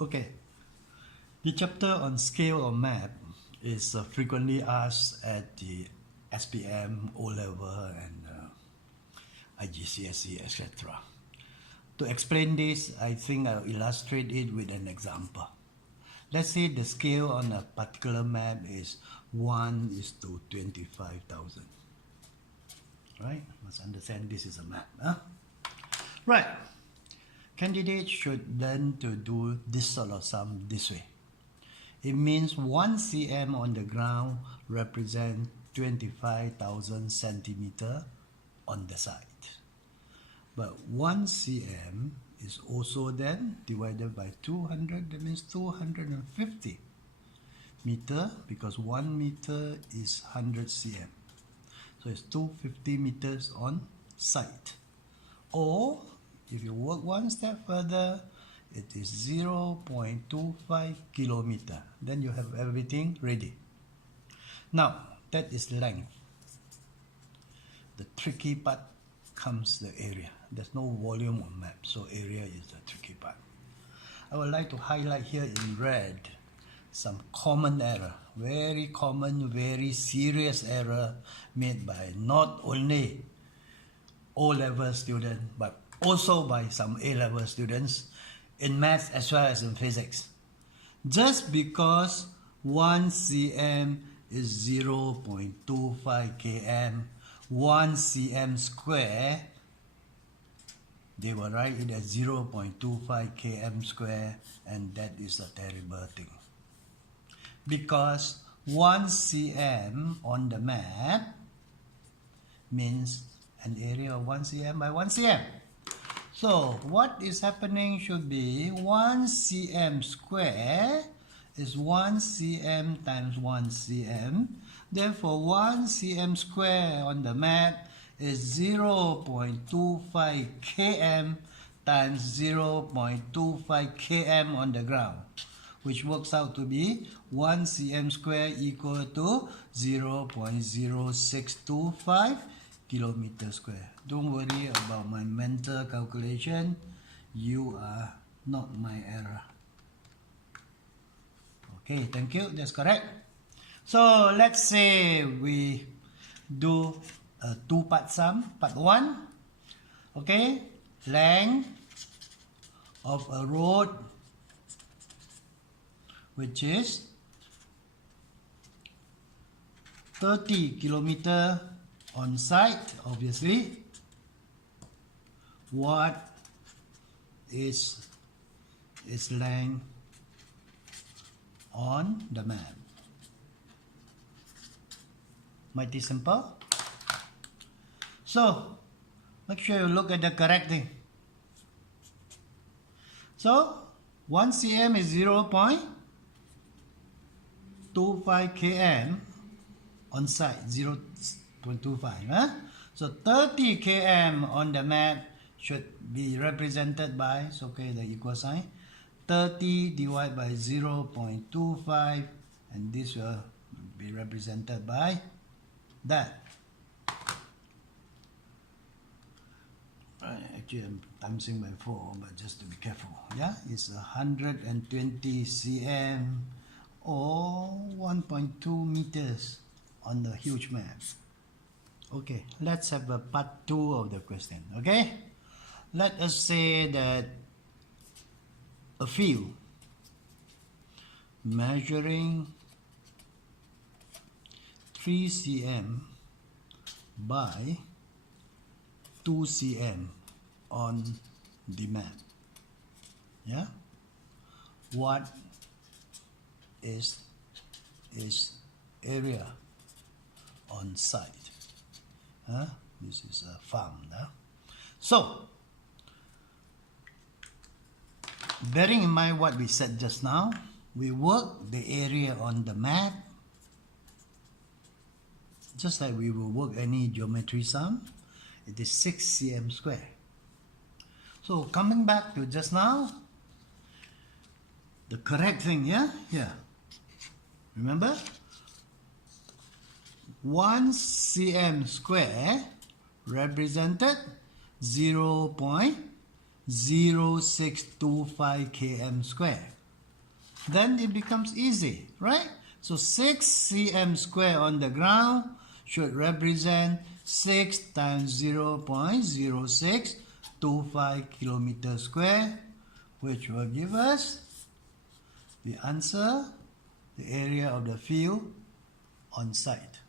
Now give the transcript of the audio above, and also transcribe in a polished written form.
Okay, the chapter on scale or map is frequently asked at the SPM, O-Level and IGCSE, etc. To explain this, I think I'll illustrate it with an example. Let's say the scale on a particular map is 1:25,000. Right? Must understand this is a map. Huh? Right. Candidates should learn to do this sort of sum this way. It means 1 cm on the ground represents 25,000 centimeter on the side. But 1 cm is also then divided by 200, that means 250 meter, because 1 meter is 100 cm. So it's 250 meters on site. Or if you work one step further, it is 0.25 kilometer. Then you have everything ready. Now, that is length. The tricky part comes the area. There's no volume on map, so area is the tricky part. I would like to highlight here in red some common error, very common, very serious error made by not only O-level students, but also by some A-level students in maths as well as in physics. Just because 1 cm is 0.25 km, 1 cm square, they will write it as 0.25 km square, and that is a terrible thing. Because 1 cm on the map means an area of 1 cm by 1 cm. So what is happening should be 1 cm square is 1 cm times 1 cm. Therefore 1 cm square on the map is 0.25 km times 0.25 km on the ground, which works out to be 1 cm square equal to 0.0625 kilometer square. Don't worry about my mental calculation. You are not my error. Okay, thank you. That's correct. So let's say we do a two-part sum. Part 1. Okay, length of a road, which is 30 kilometer on site, obviously. What is its length on the map? Mighty simple. So make sure you look at the correct thing. So 1 cm is 0.25 km on site, 0.25. So 30 km on the map should be represented by, it's okay, the equal sign, 30 divided by 0.25, and this will be represented by that. Actually, I'm timesing by 4, but just to be careful, yeah, it's 120 cm or 1.2 meters on the huge map. Okay, let's have a part 2 of the question. Okay, let us say that a field measuring 3 cm by 2 cm on the map. Yeah, what is its area on site? This is a farm. So, bearing in mind what we said just now, we work the area on the map just like we will work any geometry sum. It is 6 cm square. So coming back to just now, the correct thing, yeah? Remember? 1 cm square represented 0.0625 km square. then it becomes easy, right? So 6 cm square on the ground should represent 6 times 0.0625 kilometer square, which will give us the answer, the area of the field on site.